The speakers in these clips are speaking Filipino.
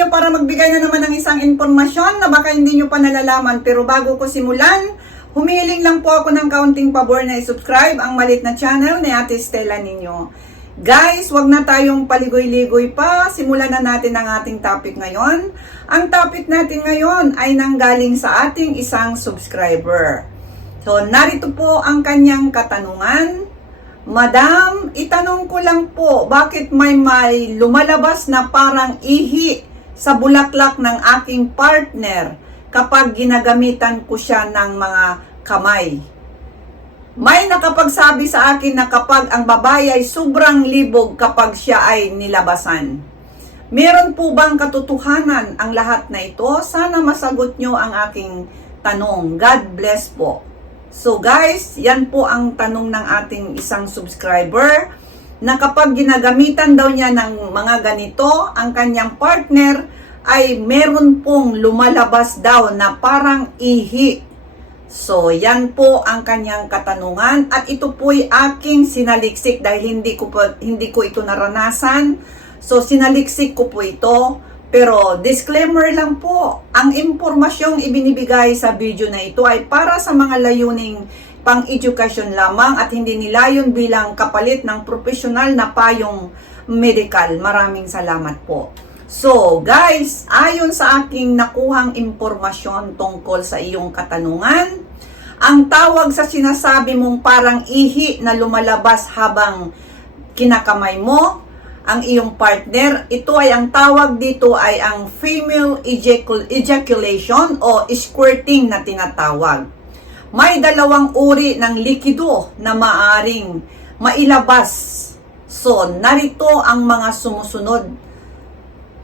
ninyo para magbigay na naman ng isang impormasyon na baka hindi nyo pa nalalaman. Pero bago ko simulan, humiling lang po ako ng kaunting pabor na i-subscribe ang malit na channel ni Ate Stella ninyo. Guys, wag na tayong paligoy-ligoy pa. Simulan na natin ang ating topic ngayon. Ang topic natin ngayon ay nanggaling sa ating isang subscriber. So, narito po ang kanyang katanungan. Madam, itanong ko lang po, bakit may may lumalabas na parang ihi sa bulaklak ng aking partner kapag ginagamitan ko siya ng mga kamay? May nakapagsabi sa akin na kapag ang babae ay sobrang libog kapag siya ay nilabasan. Meron po bang katotohanan ang lahat na ito? Sana masagot nyo ang aking tanong. God bless po. So guys, yan po ang tanong ng ating isang subscriber na kapag ginagamitan daw niya ng mga ganito, ang kanyang partner ay meron pong lumalabas daw na parang ihi. So, yan po ang kanyang katanungan at ito po'y aking sinaliksik dahil hindi ko, po, hindi ko ito naranasan. So, sinaliksik ko po ito. Pero disclaimer lang po, ang impormasyong ibinibigay sa video na ito ay para sa mga layuning pang-edukasyon lamang at hindi nilayon bilang kapalit ng profesional na payong medical. Maraming salamat po. So, guys, ayon sa aking nakuhang impormasyon tungkol sa iyong katanungan, ang tawag sa sinasabi mong parang ihi na lumalabas habang kinakamay mo, ang iyong partner, ito ay ang tawag dito ay ang female ejacul- ejaculation o squirting na tinatawag. May dalawang uri ng likido na maaring mailabas. So, narito ang mga sumusunod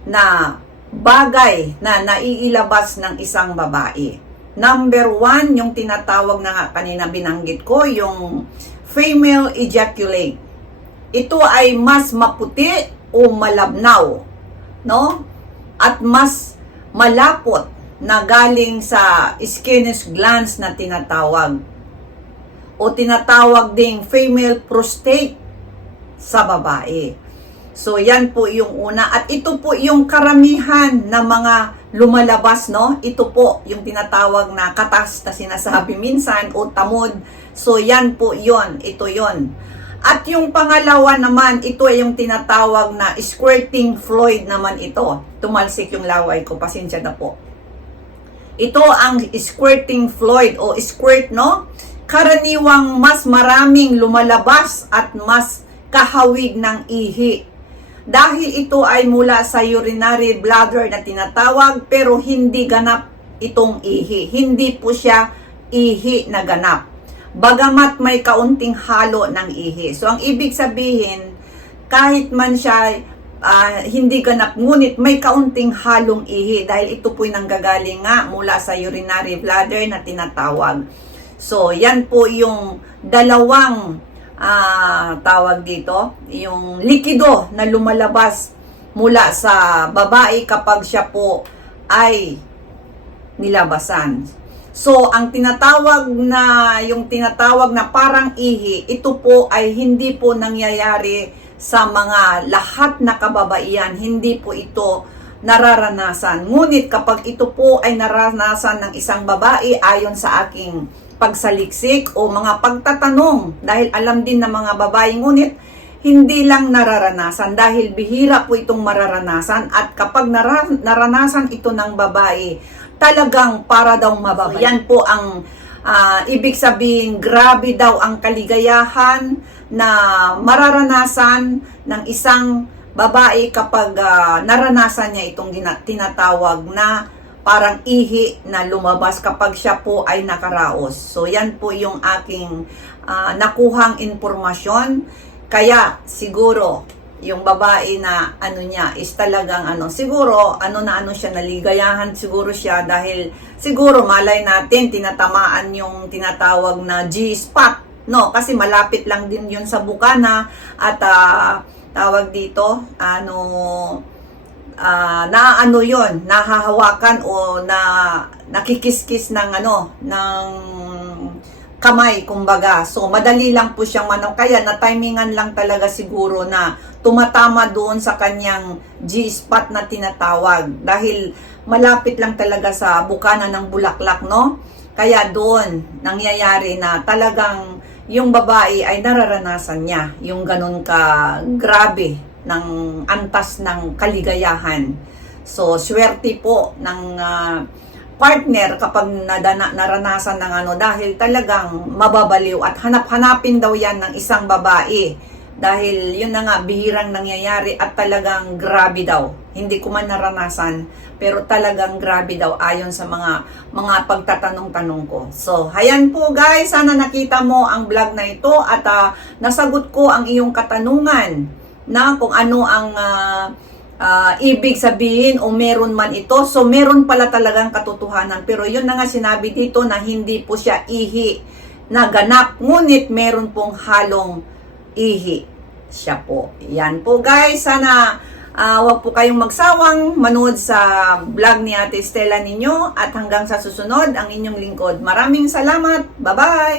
na bagay na naiilabas ng isang babae. Number one, yung tinatawag na kanina binanggit ko, yung female ejaculate ito ay mas maputi o malabnaw, no? At mas malapot na galing sa skinous glands na tinatawag o tinatawag ding female prostate sa babae. So yan po yung una at ito po yung karamihan na mga lumalabas no. Ito po yung tinatawag na katas na sinasabi minsan o tamod. So yan po yon, ito yon. At yung pangalawa naman, ito ay yung tinatawag na squirting fluid naman ito. Tumalsik yung laway ko, pasensya na po. Ito ang squirting fluid o squirt, no? Karaniwang mas maraming lumalabas at mas kahawig ng ihi. Dahil ito ay mula sa urinary bladder na tinatawag pero hindi ganap itong ihi. Hindi po siya ihi na ganap bagamat may kaunting halo ng ihi. So, ang ibig sabihin, kahit man siya uh, hindi ganap, ngunit may kaunting halong ihi dahil ito po'y nanggagaling nga mula sa urinary bladder na tinatawag. So, yan po yung dalawang uh, tawag dito, yung likido na lumalabas mula sa babae kapag siya po ay nilabasan. So, ang tinatawag na, yung tinatawag na parang ihi, ito po ay hindi po nangyayari sa mga lahat na kababaihan. Hindi po ito nararanasan. Ngunit kapag ito po ay naranasan ng isang babae ayon sa aking pagsaliksik o mga pagtatanong dahil alam din ng mga babae ngunit hindi lang nararanasan dahil bihira po itong mararanasan at kapag naranasan ito ng babae talagang para daw mababay. Yan po ang uh, ibig sabihin, grabe daw ang kaligayahan na mararanasan ng isang babae kapag uh, naranasan niya itong tinatawag na parang ihi na lumabas kapag siya po ay nakaraos. So yan po yung aking uh, nakuhang informasyon. Kaya siguro yung babae na ano niya is talagang ano siguro ano na ano siya naligayahan siguro siya dahil siguro malay natin tinatamaan yung tinatawag na G-spot no kasi malapit lang din yun sa bukana at uh, tawag dito ano uh, na ano yon nahahawakan o na nakikiskis ng ano ng kamay, kumbaga. So, madali lang po siyang manaw. Kaya, na-timingan lang talaga siguro na tumatama doon sa kanyang G-spot na tinatawag. Dahil malapit lang talaga sa bukana ng bulaklak, no? Kaya doon, nangyayari na talagang yung babae ay nararanasan niya yung ganun ka grabe ng antas ng kaligayahan. So, swerte po ng ah, partner kapag nadana, naranasan ng ano dahil talagang mababaliw at hanap-hanapin daw yan ng isang babae dahil yun na nga bihirang nangyayari at talagang grabe daw hindi ko man naranasan pero talagang grabe daw ayon sa mga mga pagtatanong-tanong ko so hayan po guys sana nakita mo ang vlog na ito at ah, nasagot ko ang iyong katanungan na kung ano ang ah, ah, ibig sabihin o meron man ito. So, meron pala talagang katotohanan. Pero yun na nga sinabi dito na hindi po siya ihi na ganap. Ngunit meron pong halong ihi. Siya po. Yan po guys. Sana ah, wag po kayong magsawang manood sa vlog ni Ate Stella ninyo. At hanggang sa susunod, ang inyong lingkod. Maraming salamat. Bye-bye!